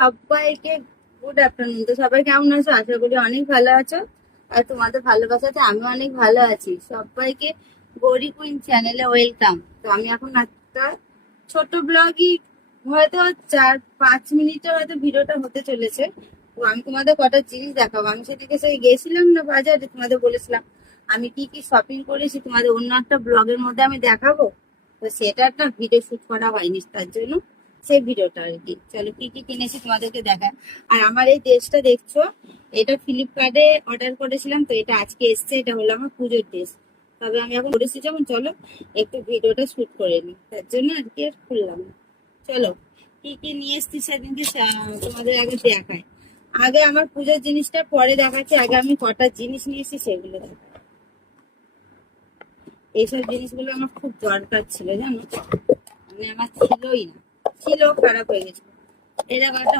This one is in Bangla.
সবাইকে গুড আফটারনুন। তো সবাই কেমন আছো? আশা করি অনেক ভালো আছো। আর তোমাদের ভালোবাসাতে আমি অনেক ভালো আছি। সবাইকে গৌরী কুইন চ্যানেলে ওয়েলকাম। তো আমি এখন একটা ছোট ব্লগই, হয়তো 4-5 মিনিটের হয়তো ভিডিওটা হতে চলেছে। তো আমি তোমাদের কটা জিনিস দেখাবো। আমি সেদিকে সেই গেছিলাম না বাজারে, তোমাদের বলেছিলাম আমি কি কি শপিং করেছি তোমাদের অন্য একটা ব্লগের মধ্যে আমি দেখাবো। তো সেটা একটা ভিডিও শুট করা হয়নি, তার জন্য সেই ভিডিওটা আর কি। চলো কি কি কিনেছি তোমাদেরকে দেখায়। আর আমার এই ড্রেসটা দেখছো, এটা ফ্লিপকার্টে অর্ডার করেছিলাম, তো এটা আজকে এসছে। এটা হলো আমার পুজোর ড্রেস। তবে আমি এখন করেছি যেমন, চলো একটু ভিডিওটা শুট করে নিই, তার জন্য আর কি আর খুললাম না। চলো কি কি নিয়ে এসছি সেদিনকে তোমাদের আগে দেখায়। আগে আমার পুজোর জিনিসটা পরে দেখাচ্ছি, আগে আমি কটা জিনিস নিয়ে এসেছি সেগুলো দেখাই। এইসব জিনিসগুলো আমার খুব দরকার ছিল জানো, মানে আমার ছিলই না, ছিল খারাপ হয়ে গেছিল। এরকম একটা